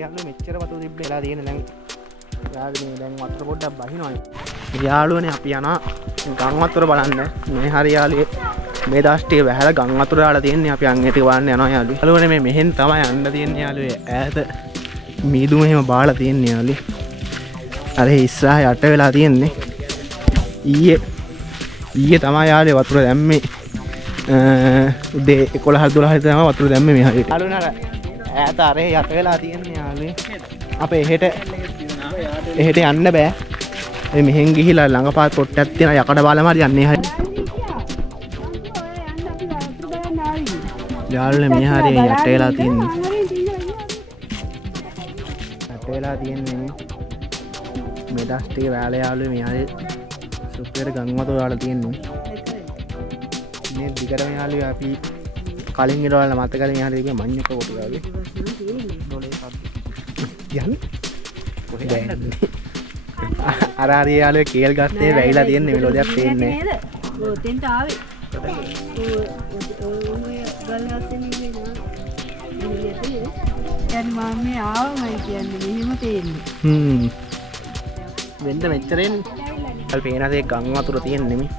යාළුවෝ මෙච්චර වතුර තිබ්බලා තියෙන දැන් යාළුවනේ දැන් වතුර පොඩ්ඩක් බහිනවනේ. යාළුවනේ අපි යනවා ගම් වතුර බලන්න. මේ හරි යාළුවේ මේ දවස් ටික වැහැලා ගම් වතුර ආලා තියෙන්නේ. අපි අන් ටික බලන්න යනවා යාළුවෝ. යාළුවනේ මේ මෙහෙන් තමයි යන්න තියෙන්නේ යාළුවේ. ඈත මීදුම එහෙම බාලා තියෙන්නේ යාළුවේ. අර ඉස්සරහ යට වෙලා තියෙන්නේ. ඊයේ තමයි යාළුවේ වතුර දැම්මේ. උදේ 11 12 තමයි වතුර දැම්මේ මේ හරියට. යාළුවනේ අර ඈත අර යට වෙලා තියෙන්නේ යාළුවේ. අපේ එහෙට යන්න බෑ. මේ මෙහෙන් ගිහිලා ළඟපාත පොට්ටක් තියෙන යකඩ බාලම හරි යන්නේ හරි. යාළුවනේ මේ හරිය යට වෙලා තියෙන්නේ. යට වෙලා තියෙන්නේ මේ දස් ටික වැල යාළුවේ මේ හරිය සුප්පියට ගම් වතුර දාලා තියෙන්නේ. මේ දිගටම යාළුවේ අපි කලින් ඉරවල මතකද මේ හරිය මඤ්ඤක කොට යාළුවේ. යන්නේ කොහෙද යන්නේ? අර හරිය යාළුවේ කේල් ගස්තේ වැහිලා තියෙන්නේ මෙලොඩයක් පේන්නේ නැහැ. ඔව් තෙන්ට ආවේ. දැන් මම මේ ආවමයි කියන්නේ මෙහෙම තේන්නේ. වෙන්න මෙච්චරෙන්නේ. අපි පේනසේ ගම් වතුර තියෙන්නේ මේ.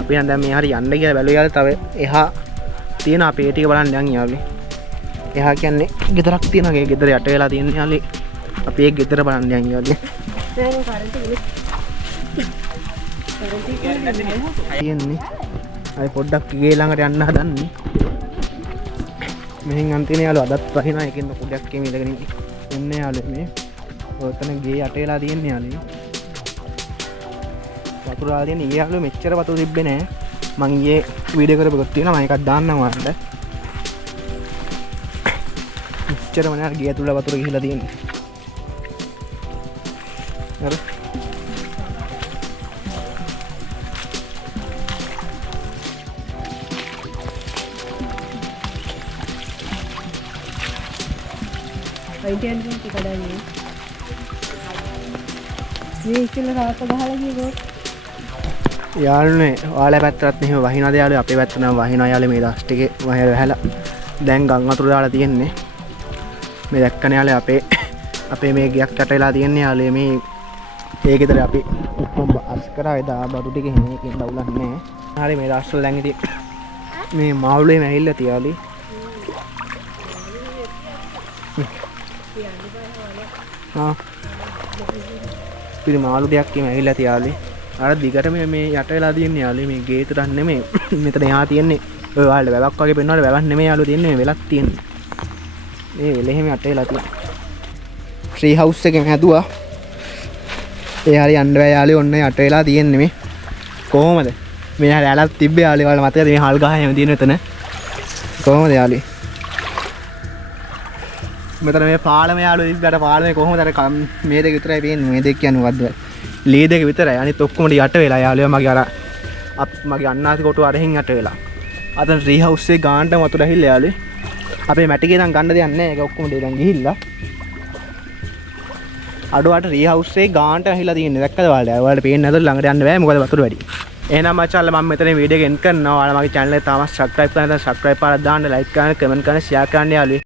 අපි දැන් මේ හරිය යන්න කියලා බැලුවා යාළුවා. තව එහා තියෙන අපේ ටික බලන්න යන් යාළුවේ. එහා කියන්නේ ගෙදරක් තියෙනවා. ඒ ගෙදර යට වෙලා තියෙන යාළුවේ. අපි ඒ ගෙදර බලන්න යන් යාළුවේ. දැන් කරන්ට් තියෙන්නේ. අය පොඩ්ඩක් ගේ ළඟට යන්න හදන්නේ. මෙහෙන් අන්තිම යාළුවා අදත් වහිනා එකෙන් පොඩ්ඩක් මේ ඉඳගෙන ඉන්නේ යාළුවේ මේ. ඔතන ගේ යට වෙලා තියෙන්නේ යාළුවේ. වතුර ආලා තියෙන යාළුවේ මෙච්චර වතුර තිබ්බේ නෑ. මං ඊයේ වීඩියෝ කරපු එකක් තියෙනවා. මම එකක් දාන්නම් ඔයාලට. මෙච්චරම නෑ ගේ ඇතුළේ වතුර ගිහිලා තියෙන්නේ. හරි. අයිඩියන් එක කඩන්නේ. මේ ඉස්සෙල්ලා රාප ගහලා ගියෝ. යාළුවනේ ඔයාලා පැත්තටත් මෙහෙම වහිනවද යාළුවේ? අපේ පැත්ත නම් වහිනවා යාළුවේ. මේ දස් ටිකේ වැහැලා දැන් ගම් වතුර දාලා තියෙන්නේ. මේ දැක්කනේ යාළුවේ අපේ මේ ගියක් යට වෙලා තියෙන්නේ යාළුවේ. මේ ඒ ගෙදර අපි අස් කරා එදා බඩු ටික හිම එකෙන් දවුලක් නැහැ. හරි මේ දවස්වල දැන් ඉතින් මේ මාළුවේ මැහිල්ල තියාලි. පිළි මාළු දෙයක් එම ඇවිල්ලා තියාලි. අර දිගට මේ යට වෙලා තියෙන්නේ යාළුවේ. මේ ගේටට නෙමෙයි. මෙතන එහා තියෙන්නේ ඔය වලට වැවක් වගේ පෙන්වනවාට වැවක් නෙමෙයි යාළුවා තියෙන්නේ. මේ වෙලක් තියෙන්නේ. මේ වෙලෙ එහෙම යට වෙලා තියෙන්නේ. ට්‍රී හවුස් එකෙන් හැදුවා. ඒ හරිය යන්න බෑ යාළුවේ. ඔන්න යට වෙලා තියෙන්නේ මේ. කොහොමද? මේ හරිය ඇලක් තිබ්බේ යාළුවේ. වල මතකද මේ හල් ගහ හැම තියෙන එතන. කොහොමද යාළුවේ? මෙතන මේ පාලම යාළුවෝ ඉස්සරහට පාලමේ කොහොමද අර මේ දෙක විතරයි පේන්නේ. මේ දෙක කියන්නේ මොකද්ද? ලී දෙක විතරයි. අනිත් ඔක්කොම යට වෙලා යාළුවා. මගේ අන්නාසි කොටුව අරහින් යට වෙලා. අතන ට්‍රී හවුස් එකේ ගානට වතුර ඇහිල්ලා යාළුවේ. අපේ මැටිකේ නම් ගන්න දෙයක් නැහැ. ඒක ඔක්කොම දෙලන් ගිහිල්ලා. අඩුවට ට්‍රී හවුස් එකේ ගානට ඇහිලා තියෙන්නේ. දැක්කද ඔයාලට? ඔයාලට පේන්නේ නැතොත් ළඟට යන්න බෑ. මොකද වතුර වැඩි. එහෙනම් මචංලා මම මෙතන වීඩියෝ එක එන්ඩ් කරනවා. ඔයාලා මගේ channel එක තාම subscribe කරලා නැත්නම් subscribe කරලා දාන්න, like කරන්න, comment කරන්න, share කරන්න යාළුවේ.